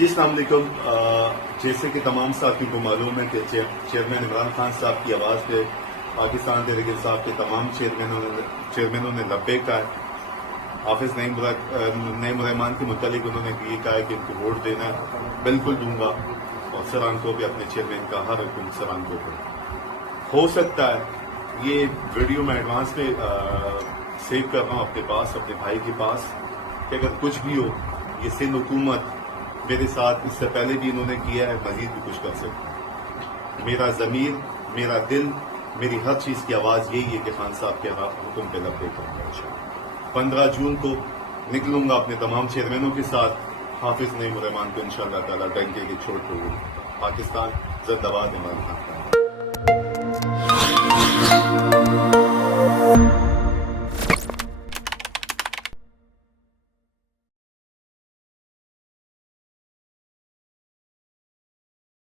جی السلام علیکم. جیسے کہ تمام ساتھیوں کو معلوم ہے کہ چیئرمین عمران خان صاحب کی آواز پہ پاکستان تحریک انصاف کے تمام چیئرمینوں نے لبیک کہا ہے. حافظ نعیم الرحمان کے متعلق انہوں نے یہ کہا ہے کہ ان کو ووٹ دینا ہے. بالکل دوں گا اور سران کو بھی اپنے چیئرمین کا ہر حکم سران کو ہو سکتا ہے. یہ ویڈیو میں ایڈوانس میں سیو کر رہا ہوں اپنے پاس، اپنے بھائی کے پاس، کہ اگر کچھ بھی ہو یہ سندھ حکومت میرے ساتھ اس سے پہلے بھی انہوں نے کیا ہے، مزید بھی کچھ کر سکتے ہیں. میرا ضمیر، میرا دل، میری ہر چیز کی آواز یہی ہے کہ خان صاحب کے حکم پہ لبیک کروں گا. 15 جون کو نکلوں گا اپنے تمام چیئرمینوں کے ساتھ. حافظ نعیم الرحمان کو انشاءاللہ تعالیٰ ڈنکے کے چھوڑ کر پاکستان زندہ باد عمران خان.